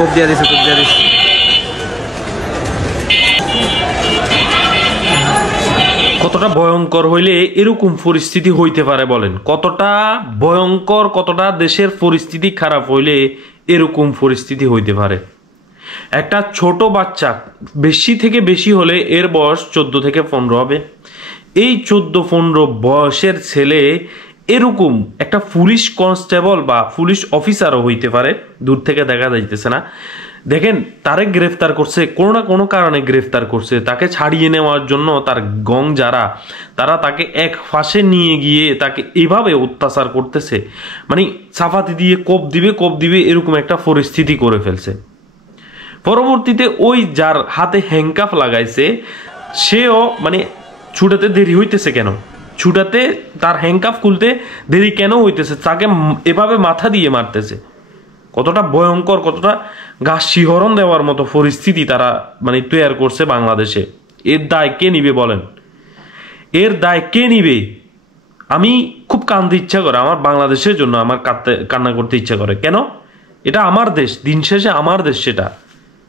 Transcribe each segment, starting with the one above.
কোপ দিয়া দিছে কতটা ভয়ঙ্কর হইলে এরকম পরিস্থিতি হইতে পারে বলেন? কতটা ভয়ঙ্কর, কতটা দেশের পরিস্থিতি খারাপ হইলে এরকম পরিস্থিতি হইতে পারে? একটা ছোট বাচ্চা, বেশি থেকে বেশি হলে এর বয়স 14 থেকে 15 হবে। এই 14-15 বয়সের ছেলে এরকম একটা পুলিশ কনস্টেবল বা পুলিশ অফিসারও হইতে পারে, দূর থেকে দেখা যাইতেছে না। দেখেন, তারে গ্রেফতার করছে, কোনো না কোনো কারণে গ্রেফতার করছে, তাকে ছাড়িয়ে নেওয়ার জন্য তার গং যারা, তারা তাকে এক ফাঁসে নিয়ে গিয়ে তাকে এভাবে অত্যাচার করতেছে, মানে চাপাতি দিয়ে কোপ দিবে এরকম একটা পরিস্থিতি করে ফেলছে। পরবর্তীতে ওই যার হাতে হ্যান্ডকাফ লাগাইছে সেও মানে ছুটাতে দেরি হইতেছে কেন, ছুটাতে তার হ্যান্ডকাফ খুলতে দেরি কেন হইতেছে, তাকে এভাবে মাথা দিয়ে মারতেছে। কতটা ভয়ঙ্কর, কতটা গা শিহরণ দেওয়ার মতো পরিস্থিতি তারা মানে তৈরি করছে বাংলাদেশে। এর দায় কে নিবে বলেন? এর দায় কে নিবে? আমি খুব কাঁদতে ইচ্ছা করে, আমার বাংলাদেশের জন্য আমার কান্না করতে ইচ্ছা করে। কেন? এটা আমার দেশ, দিন শেষে আমার দেশ। সেটা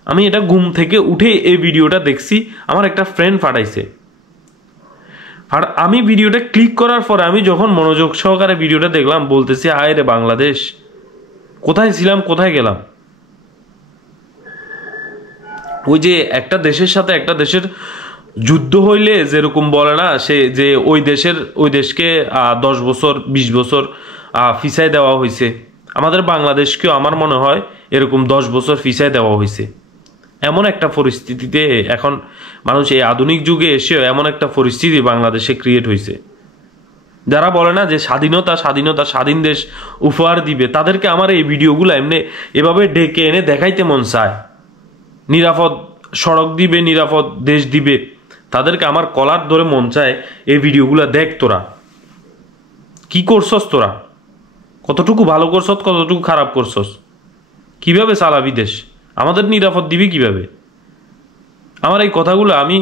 আমি এটা ঘুম থেকে উঠে এই ভিডিওটা দেখছি, আমার একটা ফ্রেন্ড পাঠাইছে, আর আমি ভিডিওটা ক্লিক করার পরে আমি যখন মনোযোগ সহকারে ভিডিওটা দেখলাম, বলতেছি আয় রে বাংলাদেশ, কোথায় ছিলাম, কোথায় গেলাম? ওই যে একটা দেশের সাথে একটা দেশের যুদ্ধ হইলে যেরকম বলে না, সে যে ওই দেশকে 10 বছর 20 বছর ফিসাই দেওয়া হয়েছে, আমাদের বাংলাদেশকেও আমার মনে হয় এরকম 10 বছর ফিসাই দেওয়া হয়েছে। এমন একটা পরিস্থিতিতে এখন মানুষ, এই আধুনিক যুগে এসেও এমন একটা পরিস্থিতি বাংলাদেশে ক্রিয়েট হয়েছে। যারা বলে না যে স্বাধীনতা স্বাধীন দেশ উপহার দিবে, তাদেরকে আমার এই ভিডিওগুলো এমনি এভাবে ডেকে এনে দেখাইতে মন চায়। নিরাপদ সড়ক দিবে, নিরাপদ দেশ দিবে, তাদেরকে আমার কলার ধরে মন চায় এই ভিডিওগুলো দেখ, তোরা কি করছস, তোরা কতটুকু ভালো করছস, কতটুকু খারাপ করছস, কিভাবে চালাবি দেশ, আমাদের নিরাপদ দিবি কিভাবে? আমার এই কথাগুলো আমি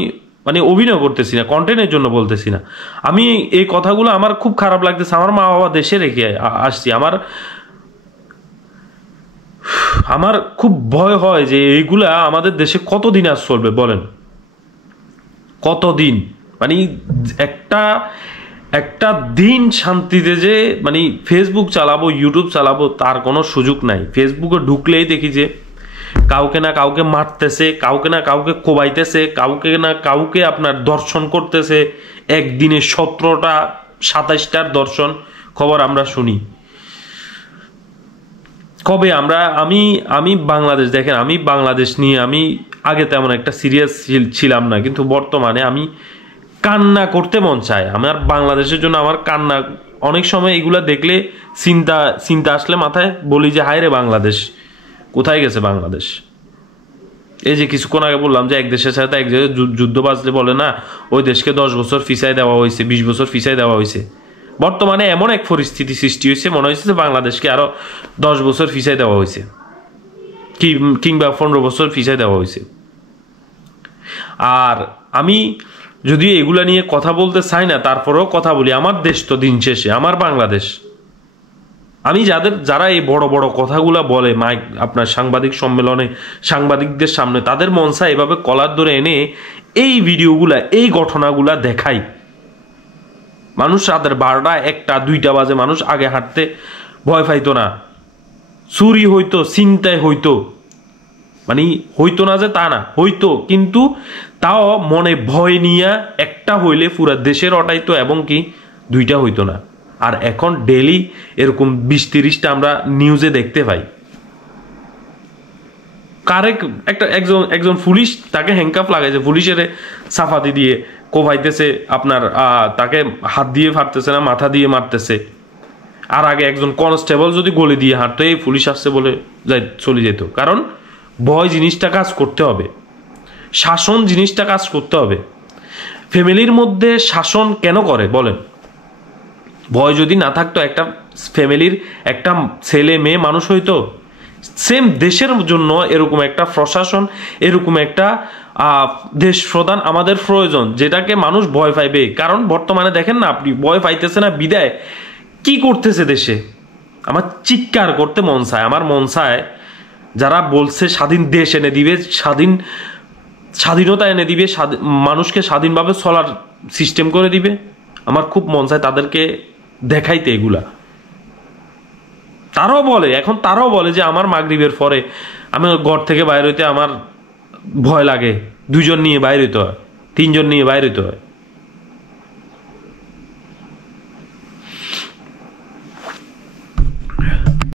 মানে অভিনয় করতেছি না, কন্টেন্টের জন্য বলতেছি না, আমি এই কথাগুলো আমার খুব খারাপ লাগতেছে। আমার মা বাবা দেশে রেখে আসছি, আমার খুব ভয় হয় যে এইগুলা আমাদের দেশে কতদিন আর চলবে বলেন? কতদিন? মানে একটা দিন শান্তিতে যে মানে ফেসবুক চালাবো, ইউটিউব চালাবো, তার কোনো সুযোগ নাই। ফেসবুকে ঢুকলেই দেখি যে কাউকে না কাউকে মারতেছে, কাউকে না কাউকে কোবাইতেছে, কাউকে না কাউকে আপনার দর্শন করতেছে। একদিনে 17টা 27টার দর্শন খবর আমরা শুনি। কবে আমি বাংলাদেশ, দেখেন আমি বাংলাদেশ নিয়ে আমি আগে তেমন একটা সিরিয়াস ছিলাম না, কিন্তু বর্তমানে আমি কান্না করতে মন চায় আমার বাংলাদেশের জন্য। আমার কান্না অনেক সময় এগুলা দেখলে চিন্তা আসলে মাথায় বলি যে হায় রে বাংলাদেশ, কোথায় গেছে বাংলাদেশ? এই যে কিছুক্ষণ আগে বললাম যে এক দেশের সাথে এক জায়গায় যুদ্ধ বাজলে বলে না ওই দেশকে 10 বছর ফিসাই দেওয়া হয়েছে, 20 বছর ফিসাই দেওয়া হয়েছে। বর্তমানে এমন এক পরিস্থিতি সৃষ্টি হয়েছে, মনে হয়েছে যে বাংলাদেশকে আরো 10 বছর ফিসাই দেওয়া হয়েছে, কিংবা 15 বছর ফিসাই দেওয়া হয়েছে। আর আমি যদি এগুলা নিয়ে কথা বলতে চাই না, তারপরেও কথা বলি। আমার দেশ তো দিন শেষে আমার বাংলাদেশ। আমি যারা এই বড় বড় কথাগুলা বলে মাইক আপনার সাংবাদিক সম্মেলনে, সাংবাদিকদের সামনে, তাদের মন চায় এভাবে কলার ধরে এনে এই ভিডিওগুলা, এই ঘটনাগুলা দেখাই। মানুষ রাতের 12টা 1টা 2টা বাজে মানুষ আগে হাঁটতে ভয় পাইতো না, চুরি হইতো, ছিনতাই হইতো, মানে হইতো না যে তা না, হইতো, কিন্তু তাও মনে ভয় নিয়ে একটা হইলে পুরা দেশের অটাইতো, এবং কি 2টা হইতো না। আর এখন ডেইলি এরকম 20-30টা আমরা নিউজে দেখতে পাই। একজন পুলিশ, তাকে হ্যান্ডকাফ লাগাইছে, পুলিশের সাফাতি দিয়ে কোভাইতেছে, আপনার তাকে হাত দিয়ে ফাটতেছে না, মাথা দিয়ে মারতেছে। আর আগে একজন কনস্টেবল যদি গলি দিয়ে হাঁটতো, এই পুলিশ আসছে বলে চলে যেত। কারণ ভয় জিনিসটা কাজ করতে হবে, শাসন জিনিসটা কাজ করতে হবে। ফ্যামিলির মধ্যে শাসন কেন করে বলেন? ভয় যদি না থাকতো, একটা ফ্যামিলির একটা ছেলে মেয়ে মানুষ হইতো। সেম দেশের জন্য এরকম একটা প্রশাসন, এরকম একটা দেশ প্রধান আমাদের প্রয়োজন, যেটাকে মানুষ ভয় পাইবে। কারণ বর্তমানে দেখেন না আপনি, ভয় পাইতেছে না বিদায় কি করতেছে দেশে। আমার চিৎকার করতে মন চায়, আমার মন চায় যারা বলছে স্বাধীন দেশ এনে দিবে, স্বাধীনতা এনে দিবে, মানুষকে স্বাধীনভাবে চলার সিস্টেম করে দিবে, আমার খুব মন চায় তাদেরকে দেখাইতে এগুলা। তারাও বলে যে আমার মাগরিবের পরে আমি ঘর থেকে বাইর হইতে আমার ভয় লাগে, 2 জন নিয়ে বাইর হইতে হয়, 3 জন নিয়ে বাইর হইতে হয়।